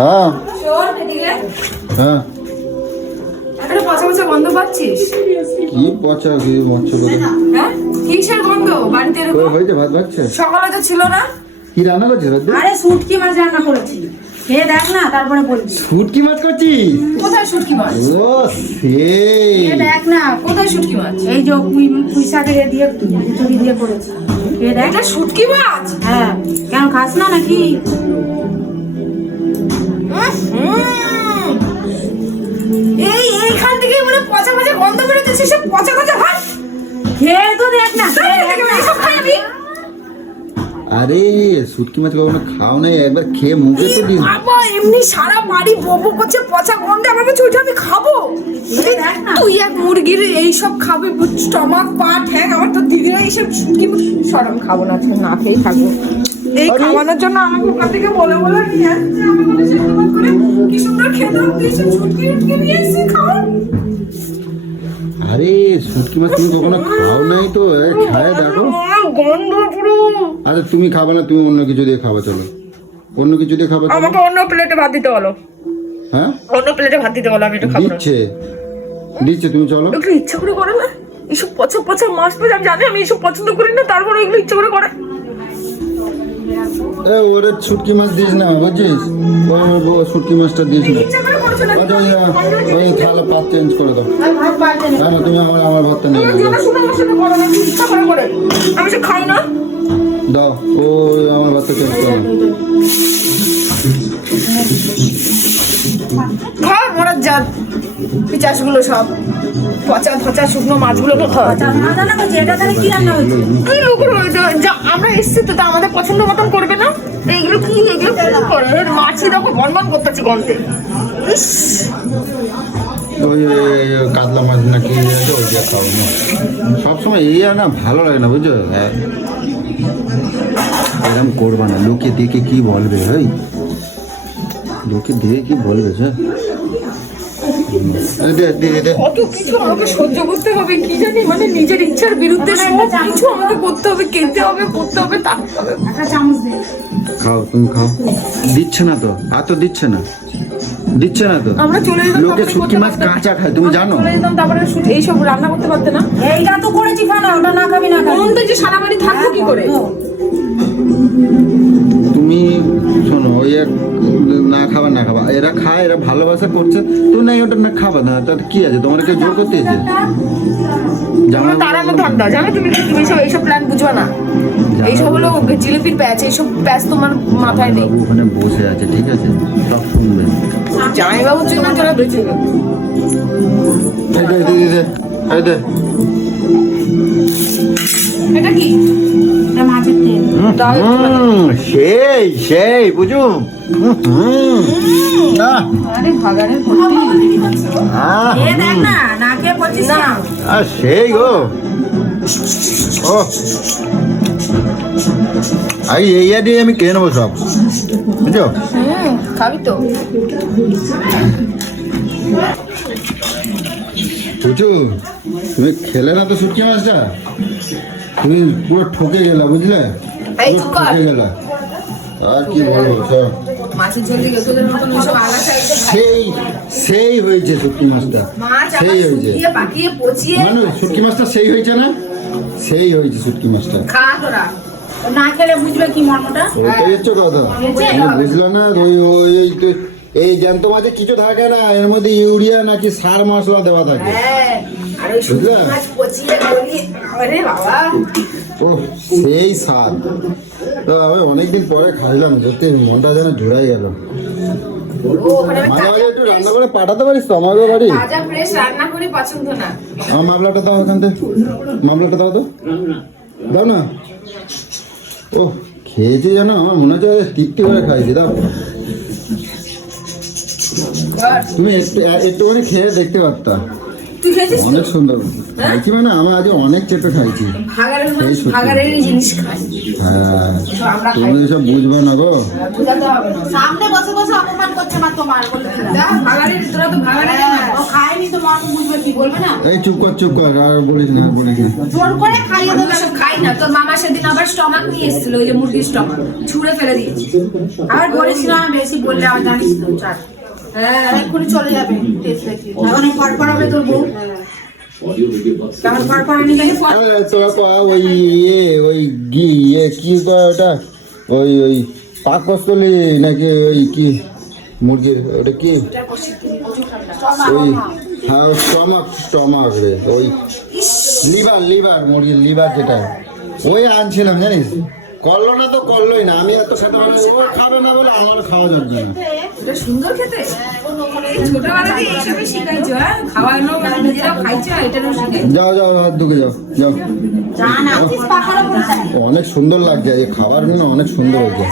হ্যাঁ হ্যাঁ। একটা পচা পচা গন্ধ পাচ্ছিস? কি পচা কি মচ্ছ করে? হ্যাঁ কিসের গন্ধ বাড়িতে এরকম? হয়েছে ভাত বাচ্চা সকালে তো ছিল না। কি রান্না করছিস? আরে শুটকি মাছ রান্না করেছি, খেয়ে দেখ না তারপরে বলবি। শুটকি মাছ করছিস? কোথায় শুটকি মাছ? ও সেই খেয়ে দেখ না, কোথায় শুটকি মাছ? এই যে পুঁই শাকের দিয়ে খিচুড়ি দিয়ে করেছি, খেয়ে দেখ। এটা শুটকি মাছ? হ্যাঁ, কেন খাস না নাকি? এইখান থেকে মানে পচা পচা গন্ধ বেরোচ্ছে, সেসব পচা পচা ভাত খেয়ে তো দেখ না, খেয়ে দেখ না। এইসব খাই আমি? আরে শুটকি মাছ কখনো খাও নাই, একবার খেয়ে মুখে তো দিস। বাবা এমনি সারা বাড়ি ববো করছে পচা গন্ধে, আমার কাছে ওইটা আমি খাবো? খেয়ে দেখ না। তুই এক মুরগির এইসব খাবে, স্টমাক পা ঠ্যাং, আমার তো দিদিরা এইসব শুটকি সরম খাবো না, আজকে না খেয়েই থাকবো। এই খাওয়ানোর জন্য আমাকে ওখান থেকে বলে বলে নিয়ে আসছে, আমি বলে সেদ্ধ ভাত করে কি সুন্দর খেতাম, তুই সব শুটকি উটকি নিয়ে এসেছিস খাওয়ার। আরে শুটকি মাছ তুমি কখনো খাও নাই তো, খায় দেখো। গন্ধ পুরো। আরে তুমি খাবে না, তুমি অন্য কিছু দিয়ে খাবে, চলো অন্য কিছু দিয়ে খাবে। আমাকে অন্য প্লেটে ভাত দিতে বলো। হ্যাঁ অন্য প্লেটে ভাত দিতে বলো, আমি এটা খাবো না। দিচ্ছে দিচ্ছে, তুমি চলো। একটু ইচ্ছা করে করে না, এইসব পচা পচা মাছ পেয়ে আমি জানি আমি এইসব পছন্দ করি না, তারপরে এগুলো ইচ্ছা করে করে। ওরে শুটকি মাছ দিস না, বুঝছিস? শুটকি মাছটা দিস না। ইচ্ছা করে করছো না। ওই তাহলে পাত চেঞ্জ করে দাও। আর ভাত পাল্টে নে। না তুমি আমার ভাতটা নিয়ে তুমি নাও। যেটা শুনে আমার সাথে করো না, তুমি ইচ্ছা করে করে। আমি সে খাই না। দাও, ও আমার ভাতটা চেঞ্জ করে দাও। খাও মরার জাত পিচাসগুলো সব পচা পচা শুকনো মাছগুলোকে খাও। না জানা বলছি, এটা তাহলে কি রান্না হয়েছে? এই লোকের যা আমরা এসছি তো তা আমাদের পছন্দ মতন করবে না। এইগুলো কি এগুলো কি করে? এর মাছই দেখো বনবন করতেছে গন্ধে। ইস ওই কাতলা মাছ না কি আছে, ওই দিয়ে খাও না। সবসময় এই আর না ভালো লাগে না, বুঝছো? এরকম করবা না, লোকে দেখে কি বলবে? ওই লোকে দেখে কি বলবে? কত কিছু আমাকে সহ্য করতে হবে কি জানি, মানে নিজের ইচ্ছার বিরুদ্ধে সব কিছু আমাকে করতে হবে, খেতে হবে, করতে হবে, থাকতে হবে। একটা চামচ দে। খাও, তুমি খাও। দিচ্ছে না তো, আর তো দিচ্ছে না, দিচ্ছে না তো। আমরা চলে যেতাম, লোকে তারপরে শুটকি করতে মাছ পারতাম। কাঁচা খায়, তুমি জানো? চলে যেতাম, তারপরে এইসব রান্না করতে পারতে না। এইটা তো করেছি খানা, ওটা না খাবি না খাবি। কোন তো যে সারা বাড়ি থাকবো কি করে? তুমি শোনো, ওই এক না খাবা না খাবা, এরা খায়, এরা ভালোবাসা করছে, তুমি না ওটা না খাবা না, তার কি আছে? তোমার কেউ জোর করতে এসে? তোমরা তারানো ধান্দা জানো, তুমি তুমি এইসব প্ল্যান বুঝবা না। এইসব হলো জিলিপির প্যাচ, এইসব প্যাচ তোমার মাথায় নেই। বাবু ওখানে বসে আছে, ঠিক আছে, সব শুনবে। জামাইবাবুর জন্য তোরা বেঁচে গেল। এই দে। এটা কি? এটা মাছের তেল। দাও একটু দাও। সেই বুঝু। আরে ভাগাড়ের ভর্তি। খেয়ে দেখ না, না খেয়ে বলছিস না। না। সেই গো, ও এই দিয়ে আমি খেয়ে নেবো সব, বুঝছো? খাবি তো? বুঝু, তুমি খেলে না তো শুটকি মাছটা, তুমি পুরো ঠকে গেলা, বুঝলে? এই পুরো চুপ কর। ঠকে গেলা। আর কি বলবো, সব মাছের ঝোল দিয়ে তোদের মতন ওইসব আগাছা এসে সেই হয়েছে শুটকি মাছটা, মাছ আবার সেই হয়েছে। শুকিয়ে পাকিয়ে পচিয়ে মানুষ শুটকি মাছটা সেই হয়েছে না, সেই হয়েছে শুটকি মাছটা। খা তোরা। না খেলে বুঝবে কি মর্মটা। ওইটাই হচ্ছে কথা, তুমি বুঝলা না? এই জ্যান্ত মাছে কিছু থাকে না, এর মধ্যে ইউরিয়া নাকি সার মশলা দেওয়া থাকে। হ্যাঁ, আর ওই শুকনো বুঝলা? মাছ পচিয়ে গলিয়ে, আরে বাবা। ও সেই স্বাদ, আমি অনেকদিন পরে খাইলাম, সত্যি মনটা যেন জুড়াই গেল। ও, ওখানে আমি মাঝে মাঝে একটু রান্না করে পাঠাতে পারিস তো আমাদের বাড়ি? তাজা ফ্রেশ রান্না করি, পছন্দ না। আমার মামলাটা দাও, ওখান থেকে মামলাটা দাও তো, দাও না। ও খেয়েছি জানো, আমার মনে হচ্ছে তৃপ্তি করে খাইছি। দাও, তুমি একটুখানি খেয়ে দেখতে পারতা, তুই খেয়েছিস তো? অনেক সুন্দর খাইছি, মানে আমি আজ অনেক চেপে খাইছি। ভাগাড়ের মাছ, সেই সত্যি। ভাগাড়েরই জিনিস খাই। হ্যাঁ, আমরা তুমি খাই। এসব বুঝবো না গো। বুঝাতে হবে না। সামনে বসে বসে অপমান করছে মা তোমার, বলে দিলাম। যা, ভাগাড়ের, তোরা তো ভাগাড়েরই না। খায়নি তো মন বুঝবে কি বলবে না এই চুপ কর আর বলিস না জোর করে খাইয়ে দেবে সব খাই না, তোর মামা সেদিন আবার স্টমাক নিয়ে এসেছিল, ওই যে মুরগির স্টমাক ছুঁড়ে ফেলে দিয়েছি। আর বলিস না বেশি বললে আর জানিস তো চার হ্যাঁ, এক্ষুনি চলে যাবে টেস্ট দেখি এখন ফরফর হবে তোর বউ কেমন ফরফর হয়নি দেখে আরে তোরা কয়া ওই কি কয় ওটা ওই পাকস্থলী নাকি ওই কি মুরগির ওটা কি ওই হ্যাঁ স্টমাক রে ওই লিভার মুরগির লিভার যেটা ওই আনছিলাম জানিস, করলো না তো করলোই না, আমি এত খেতে পারি ও খাবে না বলে আমার খাওয়া যাবে না। এটা সুন্দর খেতে, ছোটবেলা থেকে এইসবই শিখাইছো। হ্যাঁ, খাওয়ানো মানে নিজেরাও খাইছো, এটাও শিখাই। যাও হাত ধুকে যাও জানা পাখারও বলতে অনেক সুন্দর লাগছে এই খাবার অনেক সুন্দর হয়েছে।